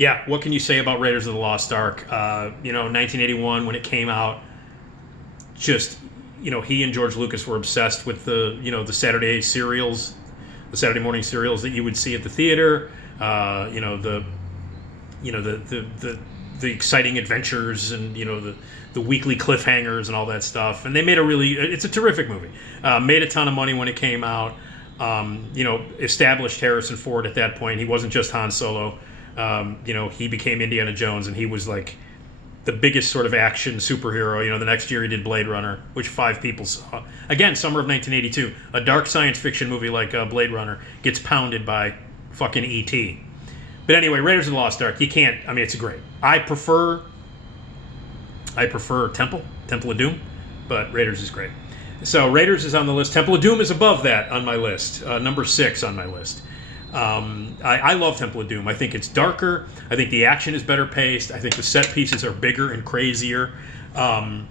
Yeah, what can you say about Raiders of the Lost Ark? 1981 when it came out, just, he and George Lucas were obsessed with the Saturday serials, the Saturday morning serials that you would see at the theater. The exciting adventures and the weekly cliffhangers and all that stuff. And they made it's a terrific movie. Made a ton of money when it came out. Established Harrison Ford at that point. He wasn't just Han Solo. He became Indiana Jones, and he was like the biggest sort of action superhero. The next year he did Blade Runner, which 5 people saw. Again, summer of 1982, a dark science fiction movie like Blade Runner gets pounded by fucking E.T. But anyway, Raiders of the Lost Ark, you can't, it's great. I prefer Temple of Doom, but Raiders is great. So Raiders is on the list. Temple of Doom is above that on my list, number 6 on my list. I love Temple of Doom. I think it's darker. I think the action is better paced. I think the set pieces are bigger and crazier. And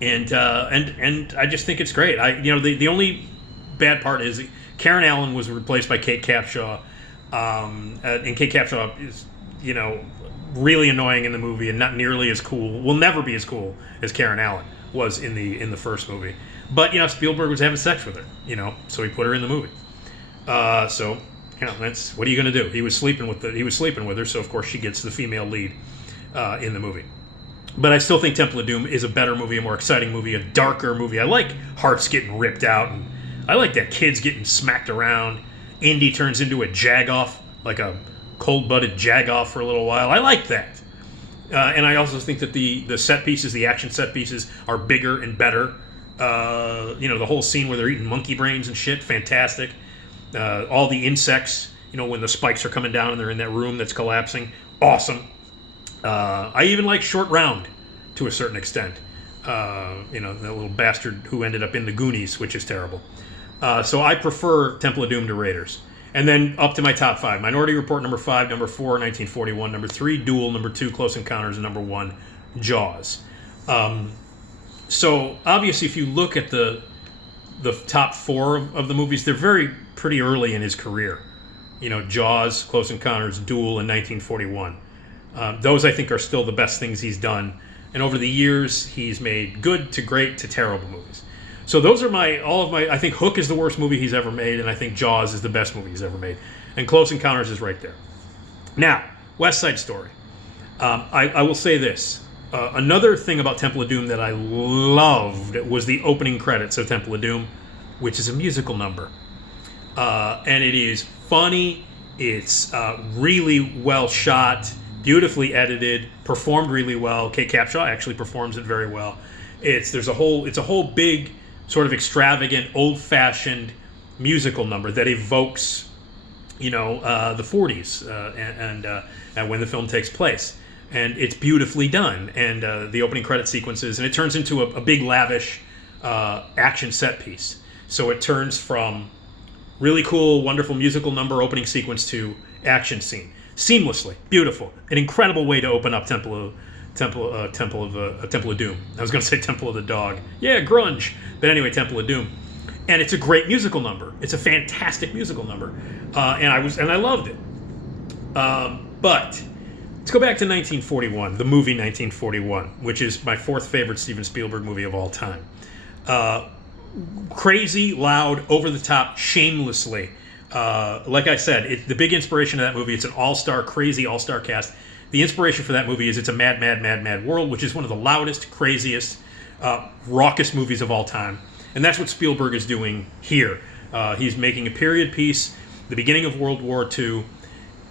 I just think it's great. The only bad part is Karen Allen was replaced by Kate Capshaw. And Kate Capshaw is, really annoying in the movie and not nearly as cool. Will never be as cool as Karen Allen was in the first movie. But Spielberg was having sex with her. So he put her in the movie. So that's what are you going to do? He was sleeping with her, so of course she gets the female lead in the movie. But I still think Temple of Doom is a better movie, a more exciting movie, a darker movie. I like hearts getting ripped out, and I like that kids getting smacked around. Indy turns into a jagoff, like a cold-blooded jagoff for a little while. I like that. And I also think that the set pieces, the action set pieces, are bigger and better. The whole scene where they're eating monkey brains and shit, fantastic. All the insects, when the spikes are coming down and they're in that room that's collapsing, awesome. I even like Short Round to a certain extent. That little bastard who ended up in the Goonies, which is terrible. So I prefer Temple of Doom to Raiders. And then up to my top 5. Minority Report, number 5. Number 4, 1941. Number 3, Duel. Number 2, Close Encounters. And number 1, Jaws. So obviously if you look at the top 4 of the movies, they're pretty early in his career. Jaws, Close Encounters, Duel, and 1941. Those I think are still the best things he's done. And over the years, he's made good to great to terrible movies. So those are I think Hook is the worst movie he's ever made, and I think Jaws is the best movie he's ever made. And Close Encounters is right there. Now, West Side Story. I will say this. Another thing about Temple of Doom that I loved was the opening credits of Temple of Doom, which is a musical number. And it is funny. It's really well shot, beautifully edited, performed really well. Kate Capshaw actually performs it very well. It's a whole big, sort of extravagant, old-fashioned musical number that evokes, the 40s and when the film takes place. And it's beautifully done. And the opening credit sequences, and it turns into a big, lavish action set piece. So it turns from really cool, wonderful musical number opening sequence to action scene. Seamlessly. Beautiful. An incredible way to open up Temple of Doom. I was going to say Temple of the Dog. Yeah, grunge. But anyway, Temple of Doom. And it's a great musical number. It's a fantastic musical number. And I loved it. But let's go back to 1941, the movie 1941, which is my 4th favorite Steven Spielberg movie of all time. Crazy, loud, over the top, shamelessly. Like I said, the big inspiration of that movie, it's an crazy all-star cast. The inspiration for that movie is it's a mad, mad, mad, mad world, which is one of the loudest, craziest, raucous movies of all time. And that's what Spielberg is doing here. He's making a period piece, the beginning of World War II,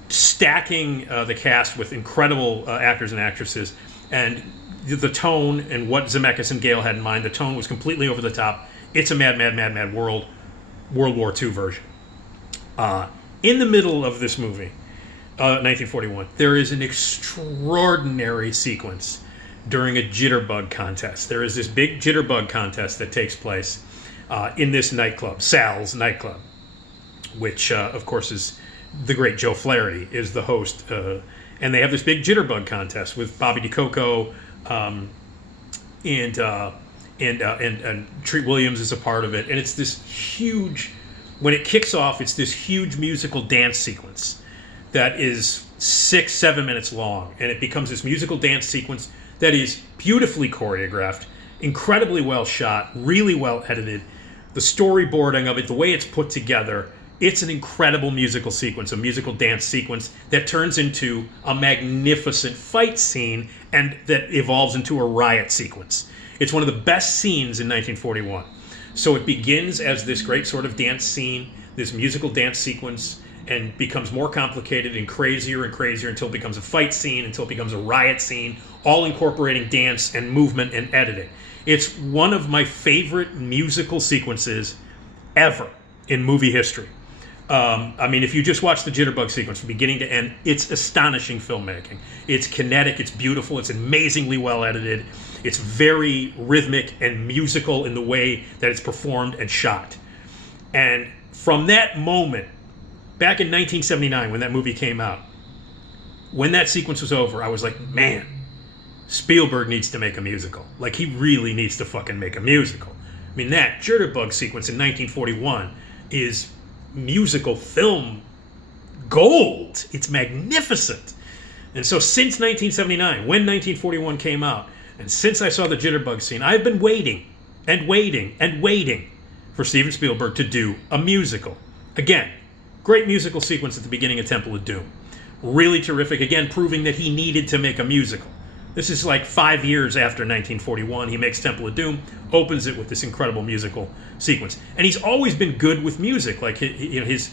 stacking the cast with incredible actors and actresses. And the tone and what Zemeckis and Gale had in mind, the tone was completely over the top. It's a mad, mad, mad, mad world, World War II version. In the middle of this movie, 1941, there is an extraordinary sequence during a Jitterbug Contest. There is this big Jitterbug Contest that takes place in this nightclub, Sal's nightclub, which, of course, is the great Joe Flaherty is the host. And they have this big Jitterbug Contest with Bobby DeCoco and Treat Williams is a part of it. And it's this huge, when it kicks off, it's this huge musical dance sequence that is 6-7 minutes long, and it becomes this musical dance sequence that is beautifully choreographed, incredibly well shot, really well edited. The storyboarding of it, the way it's put together, it's an incredible musical sequence, a musical dance sequence that turns into a magnificent fight scene and that evolves into a riot sequence. It's one of the best scenes in 1941. So it begins as this great sort of dance scene, this musical dance sequence, and becomes more complicated and crazier until it becomes a fight scene, until it becomes a riot scene, all incorporating dance and movement and editing. It's one of my favorite musical sequences ever in movie history. I mean, if you just watch the Jitterbug sequence from beginning to end, it's astonishing filmmaking. It's kinetic, it's beautiful, it's amazingly well edited. It's very rhythmic and musical in the way that it's performed and shot. And from that moment, back in 1979 when that movie came out, when that sequence was over, I was like, man, Spielberg needs to make a musical. Like, he really needs to fucking make a musical. I mean, that Jitterbug sequence in 1941 is musical film gold. It's magnificent. And so since 1979, when 1941 came out, and since I saw the Jitterbug scene, I've been waiting and waiting and waiting for Steven Spielberg to do a musical. Again, great musical sequence at the beginning of Temple of Doom. Really terrific. Again, proving that he needed to make a musical. This is like 5 years after 1941. He makes Temple of Doom, opens it with this incredible musical sequence. And he's always been good with music, like his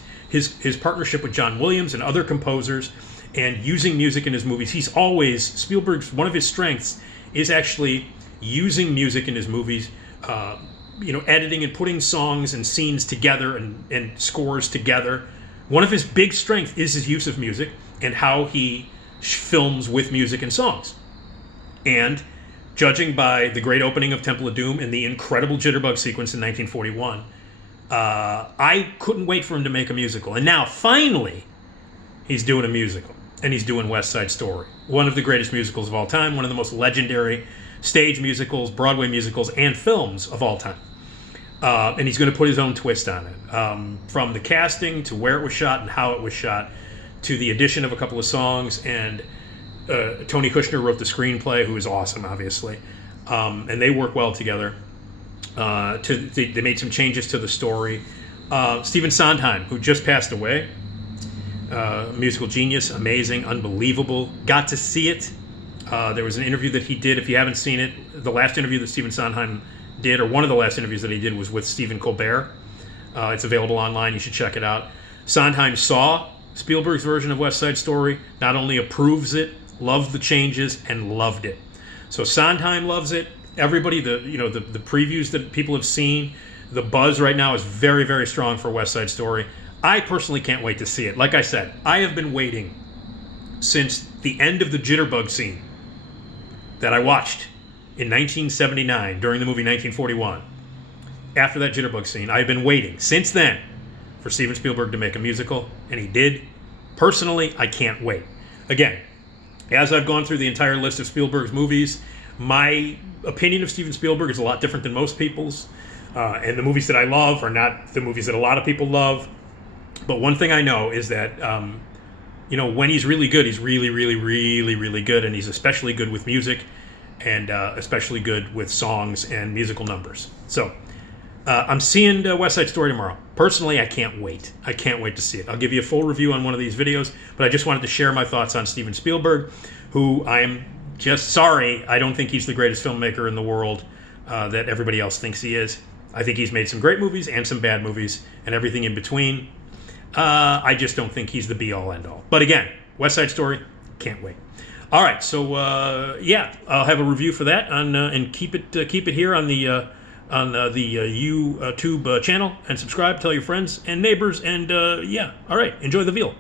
partnership with John Williams and other composers, and using music in his movies. He's always, Spielberg's, one of his strengths is actually using music in his movies, editing and putting songs and scenes together and scores together. One of his big strengths is his use of music and how he films with music and songs. And judging by the great opening of Temple of Doom and the incredible Jitterbug sequence in 1941, I couldn't wait for him to make a musical. And now, finally, he's doing a musical. And he's doing West Side Story. One of the greatest musicals of all time. One of the most legendary stage musicals, Broadway musicals, and films of all time. And he's going to put his own twist on it. From the casting to where it was shot and how it was shot, to the addition of a couple of songs, and Tony Kushner wrote the screenplay, who is awesome, obviously. And they work well together. They made some changes to the story. Stephen Sondheim, who just passed away, musical genius, amazing, unbelievable. Got to see it. There was an interview that he did. If you haven't seen it, the last interview that Stephen Sondheim did, or one of the last interviews that he did, was with Stephen Colbert. It's available online. You should check it out. Sondheim saw Spielberg's version of West Side Story, not only approves it, loved the changes, and loved it. So Sondheim loves it. Everybody, the previews that people have seen, the buzz right now is very, very strong for West Side Story. I personally can't wait to see it. Like I said, I have been waiting since the end of the Jitterbug scene that I watched in 1979 during the movie 1941. After that Jitterbug scene, I've been waiting since then for Steven Spielberg to make a musical, and he did. Personally, I can't wait. Again, as I've gone through the entire list of Spielberg's movies, my opinion of Steven Spielberg is a lot different than most people's. And the movies that I love are not the movies that a lot of people love. But one thing I know is that, when he's really good, he's really, really, really, really good. And he's especially good with music, and especially good with songs and musical numbers. So I'm seeing West Side Story tomorrow. Personally, I can't wait. I can't wait to see it. I'll give you a full review on one of these videos, but I just wanted to share my thoughts on Steven Spielberg, who I am just sorry, I don't think he's the greatest filmmaker in the world that everybody else thinks he is. I think he's made some great movies and some bad movies and everything in between. I just don't think he's the be-all, end-all. But again, West Side Story, can't wait. All right, so I'll have a review for that and keep it here on the YouTube channel, and subscribe, tell your friends and neighbors, and all right, enjoy the veal.